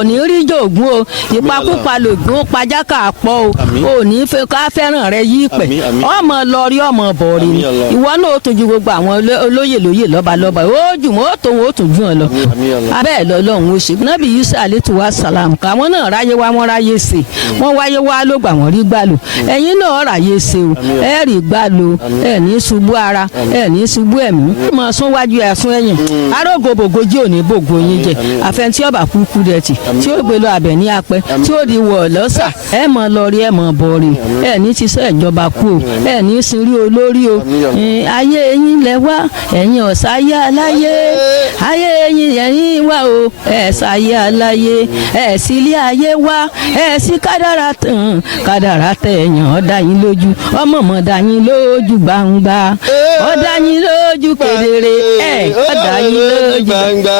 ò ní rí jòògùn o ìpakúpa lògùn pajákà pọ̀ o ò ní fẹ́ ká fẹ́ràn rẹ yí pẹ̀ ọmọ lọrí ọmọ bọ̀ọ̀rì ni ìwọ náà ó tún ju gbogbo àwọn olóyè lóyè lọ́balọ́ba ó jù wọ́n ó tó wọn ó tún jù wọn lọ abẹ́ẹ̀ lọ́lọ́run ó ṣe nábì Yusuf alayhi wa salam káwọn náà ráyé wá wọn ráyé ṣe wọ́n wáyé wá ló gbà wọ́n rí gbà lò ẹ̀yin náà ráyé ṣe o ẹ̀ rí gbà lò ẹ̀ ní ṣubú ara ẹ̀ ní ṣubú ẹ̀mí mọ̀ sún wájú ẹ̀ sún ẹ̀yìn arógòbògójì ò ní bògo yín jẹ àfẹntí ọba kúkú dẹ̀ tì tí ó gbé lọ abẹ ní apẹ tí ó di wọ̀ lọ́sà ẹ̀ mọ̀ lọ́rí ẹ̀ mọ̀ bọ̀ọ̀rì ẹ̀ ní ti sẹ́ ìjọba kú o ẹ̀ ní sinrí olórí o ayé yín lẹ wá ẹ̀yin ọ̀sáyé aláyé ayé yín ẹ̀yin wá o ẹ̀ sáyé aláyé ẹ̀ sílé ayé wá ẹ̀ sí kádàrá tẹ̀ ẹ̀yàn ọ̀dà yín lójú ọmọọmọdà yín lójú gbangba ọ̀dà yín lójú kedere ẹ̀ ọ̀dà yín lójú gbangba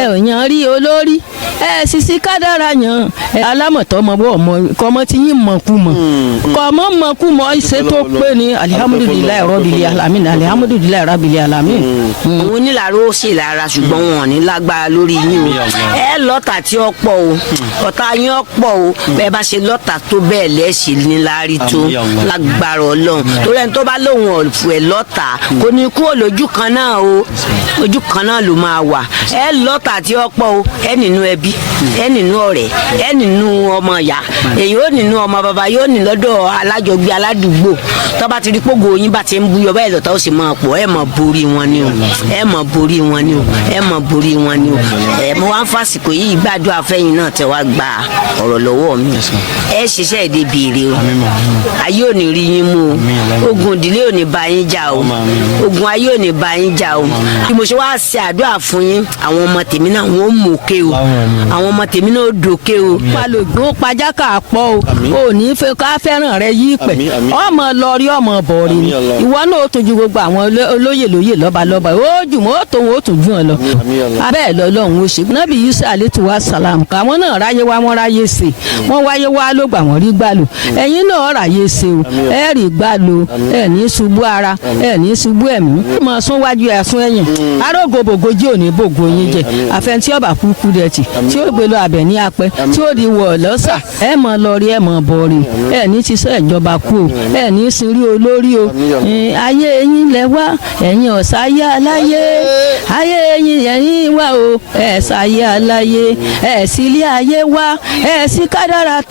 ẹ̀ ò yan rí olórí ẹ̀ sisi kádàrá yan ẹ̀ alámọ̀tọ́ ọmọ kọ́mọ tí yín mọ̀kúmọ̀ kọ́mọ mọ̀kúmọ̀ ṣe tó pé ní alihamudulilayi rọ́bìlì alamin alihamudulilayi rọ́bìlì alamin. òun nílàró ó sì lára ṣùgbọ́n wọn ò ní lágbára lórí yín o ẹ lọ́tà tí ó pọ̀ o ọ̀tá yín ó pọ̀ o bẹ́ẹ̀ bá ṣe lọ́tà tó bẹ́ẹ̀ lẹ́sìn níláárí tó lágbára ọlọ́run torí ẹni tó bá lóun ọ̀fù ẹ̀ lọ́tà kò ní kú olójú kan náà o ojú kan náà ló máa wà ẹ lọ́tà tí ó pọ̀ o ẹ nínú ẹbí ẹ nínú ọ̀rẹ́ ẹ nínú ọmọ ìyá èyí ó nínú ọmọ bàbá yóò ní lọ́dọ̀ alájọgbé aládùúgbò tó bá ti rí pògò yín bá ti ń búyọ báyìí lọ́tà ó sì máa pọ̀ ẹ máa borí wọn ni o ẹ máa borí wọn ni o ẹ máa borí wọn ni o ẹ mo wá ń fàsìkò yìí gbàdúrà fẹ́yìn náà tẹ wá gba ọ̀rọ̀ lọ́wọ́ mi ẹ ṣiṣẹ́ èdè béèrè o ayé ò ní rí yín mú o ogun ìdílé ò ní bá yín jà o ogun ayé ò ní bá yín jà o bí mo ṣe wá ṣe àdúrà fún yín àwọn ọmọ tèmi náà wọn ò mọ̀ọ́ké o àwọn ọmọ tèmi náà ò dòké o palògùn pajákà pọ̀ o ò ní fẹ́ ká fẹ́ràn rẹ yí pẹ̀ ọmọ lọrí ọmọ bọ̀ọ̀rì ni ìwọ náà ó tún ju gbogbo àwọn olóyè lóyè lọ́balọ́ba ó jù wọ́n ó tó wọn ó tún jù wọn lọ abẹ́ẹ̀ lọ́lọ́run ó ṣe nábì Yusuf alayhi wa salam káwọn náà ráyé wá wọn ráyé ṣe wọ́n wáyé wá ló gbà wọ́n rí gbà lò ẹ̀yin náà ráyé ṣe o ẹ̀ rí gbà lò ẹ̀ ní ṣubú ara ẹ̀ ní ṣubú ẹ̀mí mọ̀ sún wájú ẹ̀ sún ẹ̀yìn arógòbògójì ò ní bògo yín jẹ àfẹntí ọba kúkú dẹ̀ tì tí ó gbé lọ abẹ ní apẹ tí ó di wọ̀ lọ́sà ẹ̀ mọ̀ lọ́rí ẹ̀ mọ̀ bọ̀ọ̀rì ẹ̀ ní ti sẹ́ ìjọba kú o ẹ̀ ní sinrí olórí o ayé yín lẹ wá ẹ̀yin ọ̀sáyé aláyé ayé yín ẹ̀yin wá o ẹ̀ sáyé aláyé ẹ̀ sílé ayé wá ẹ̀ sí kádàrá